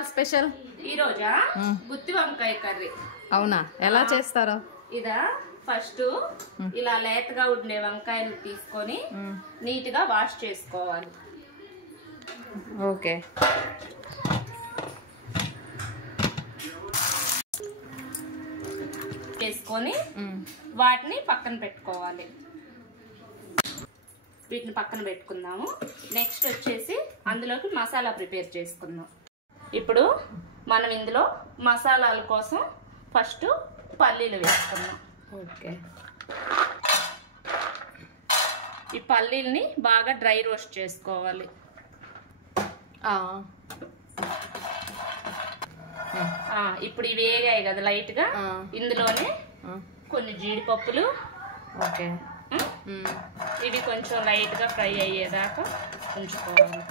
ఇవాళ స్పెషల్? ఈ రోజా గుత్తి వంకాయ కర్రీ. అవునా, ఎలా చేస్తారో? ఇదా ఫస్ట్ ఇలా లేతగా ఉండే వంకాయలు తీసుకొని నీట్ గా వాష్ చేసుకోవాలి. ఓకే. చేసుకొని వాటిని పక్కన పెట్టుకోవాలి. వీటిని పక్కన పెట్టుకుందాము. నెక్స్ట్ వచ్చేసి అందులోకి మసాలా ప్రిపేర్ చేసుకుందాం. ఇప్పుడు మనం ఇందులో మసాలాల కోసం ఫస్ట్ పల్లీలు వేసుకుందాం. ఓకే. ఈ పల్లీల్ని బాగా డ్రై రోస్ట్ చేసుకోవాలి. ఇప్పుడు ఇవి వేగాయి కదా లైట్ గా, ఇందులోనే కొన్ని జీడిపప్పులు. ఓకే. ఇవి కొంచెం లైట్ గా ఫ్రై అయ్యేదాకా ఉంచుకోవాలి.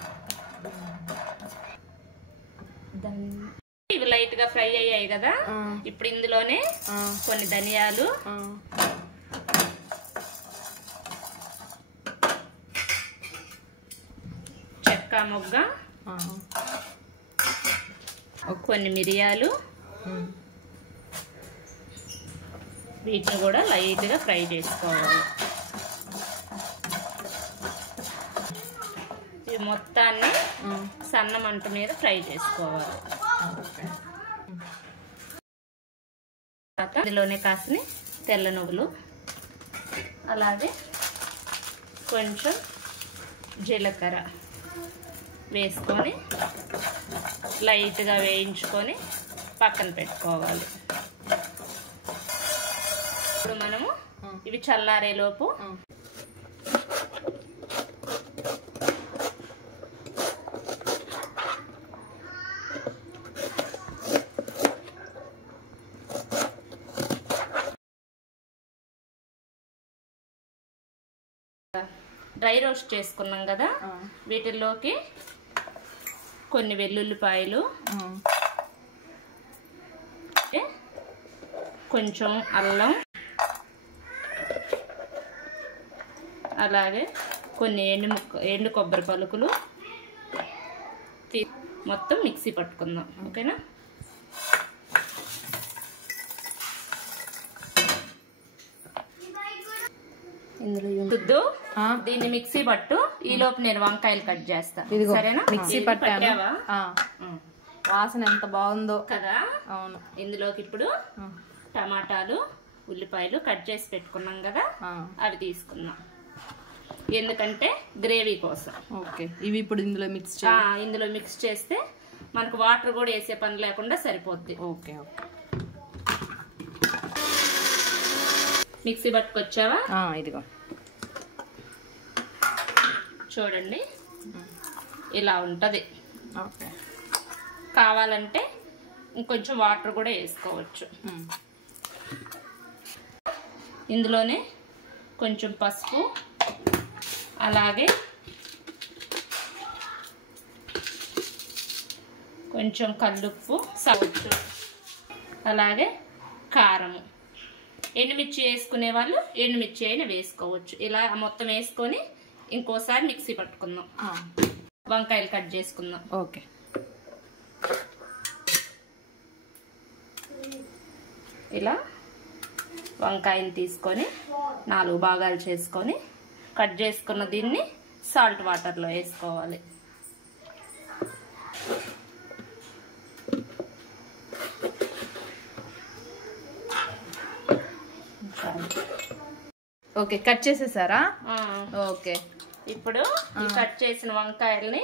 ఇవి లైట్ గా ఫ్రై అయ్యాయి కదా, ఇప్పుడు ఇందులోనే కొన్ని ధనియాలు, చెక్క మొగ్గ, కొన్ని మిరియాలు, వీటిని కూడా లైట్ గా ఫ్రై చేసుకోవాలి. ఈ మొత్తాన్ని సన్న మంట మీద ఫ్రై చేసుకోవాలి. ఇందులోనే కాసిన తెల్ల నువ్వులు, అలాగే కొంచెం జీలకర్ర వేసుకొని లైట్గా వేయించుకొని పక్కన పెట్టుకోవాలి. ఇప్పుడు మనము ఇవి చల్లారేలోపు డ్రై రోస్ట్ చేసుకున్నాం కదా, వీటిల్లోకి కొన్ని వెల్లుల్లిపాయలు, కొంచెం అల్లం, అలాగే కొన్ని ఎండు కొబ్బరి పలుకులు మొత్తం మిక్సీ పట్టుకుందాం. ఓకేనా? ఇందులో దీన్ని మిక్సీ పట్టు. ఈ లోపు నేను వంకాయలు కట్ చేస్తా. సరేనా? మిక్సీ పట్టావా? వాసన ఎంత బాగుందో కదా. అవును. ఇందులోకి ఇప్పుడు టమాటాలు, ఉల్లిపాయలు కట్ చేసి పెట్టుకున్నాం కదా, అవి తీసుకున్నాం. ఎందుకంటే గ్రేవీ కోసం. ఓకే. ఇవి ఇప్పుడు ఇందులో మిక్స్ చేస్తే మనకు వాటర్ కూడా వేసే పని లేకుండా సరిపోద్ది. ఓకే. ఓకే. మిక్సీ పట్టుకొచ్చావా? ఇదిగో చూడండి, ఇలా ఉంటది. ఓకే. కావాలంటే ఇంకొంచెం వాటర్ కూడా వేసుకోవచ్చు. ఇందులోనే కొంచెం పసుపు, అలాగే కొంచెం కల్లుప్పు, సౌచు, అలాగే కారము. ఎండుమిర్చి వేసుకునే వాళ్ళు ఎండుమిర్చి అయినా వేసుకోవచ్చు. ఇలా మొత్తం వేసుకొని ఇంకోసారి మిక్సీ పట్టుకుందాం. వంకాయలు కట్ చేసుకుందాం. ఓకే. ఇలా వంకాయని తీసుకొని 4 భాగాలు చేసుకొని కట్ చేసుకున్న దీన్ని సాల్ట్ వాటర్లో వేసుకోవాలి. ఓకే. కట్ చేసేసారా? ఓకే. ఇప్పుడు ఈ కట్ చేసిన వంకాయల్ని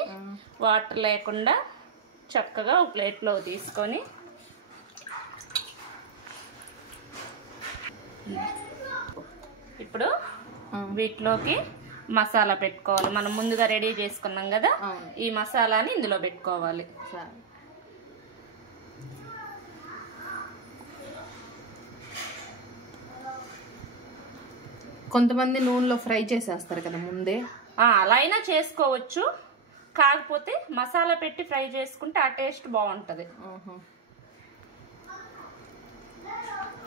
వాటర్ లేకుండా చక్కగా ఒక ప్లేట్లో తీసుకొని ఇప్పుడు వీటిలోకి మసాలా పెట్టుకోవాలి. మనం ముందుగా రెడీ చేసుకున్నాం కదా, ఈ మసాలాని ఇందులో పెట్టుకోవాలి. కొంతమంది నూనెలో ఫ్రై చేసేస్తారు కదా ముందే. అలా అయినా చేసుకోవచ్చు, కాకపోతే మసాలా పెట్టి ఫ్రై చేసుకుంటే ఆ టేస్ట్ బాగుంటది.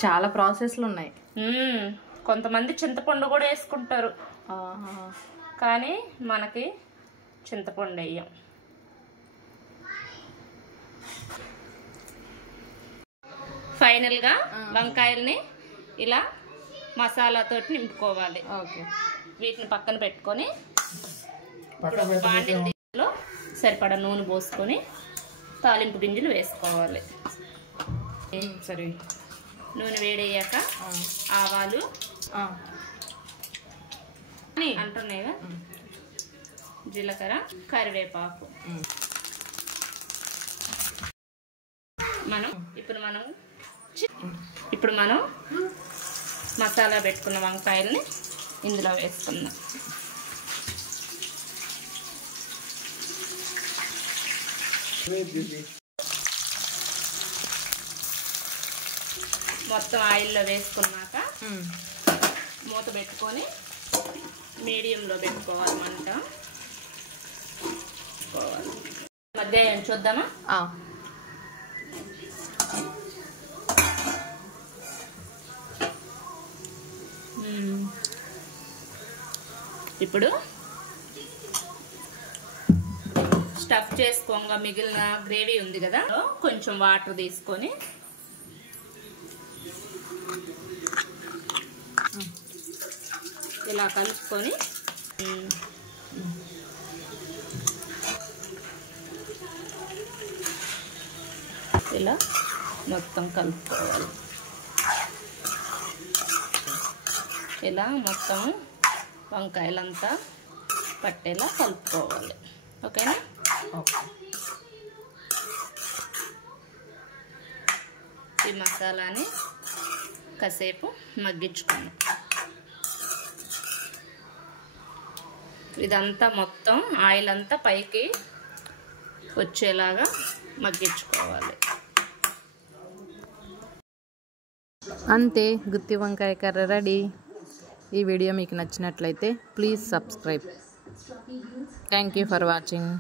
చాలా ప్రాసెస్లు ఉన్నాయి. కొంతమంది చింతపండు కూడా వేసుకుంటారు, కానీ మనకి చింతపండు వేయం. ఫైనల్గా వంకాయల్ని ఇలా మసాలాతోటి నింపుకోవాలి. ఓకే, వీటిని పక్కన పెట్టుకొని ఇప్పుడు బాండీలో సరిపడా నూనె పోసుకొని తాలింపు గింజలు వేసుకోవాలి. సరే, నూనె వేడయ్యాక ఆవాలు అంటున్నాయిగా, జీలకర్ర, కరివేపాకు. ఇప్పుడు మనం మసాలా పెట్టుకున్న వంకాయల్ని ఇందులో వేసుకుందాం. మొత్తం ఆయిల్లో వేసుకున్నాక మూత పెట్టుకొని మీడియంలో పెట్టుకోవాలి మంట. మధ్య చూద్దామా? ఇప్పుడు స్టఫ్ చేసుకోగా మిగిలిన గ్రేవీ ఉంది కదా, కొంచెం వాటర్ తీసుకొని ఇలా కలుపుకొని ఇలా మొత్తం కలుపుకోవాలి. ఇలా మొత్తం వంకాయలంతా పట్టేలా కలుపుకోవాలి. ఓకేనా? ఈ మసాలాని కాసేపు మగ్గించుకోండి. ఇదంతా మొత్తం ఆయిల్ అంతా పైకి వచ్చేలాగా మగ్గించుకోవాలి. అంతే, గుత్తి వంకాయ కర్రీ రెడీ. ఈ వీడియో మీకు నచ్చినట్లయితే please subscribe. Thank you for watching.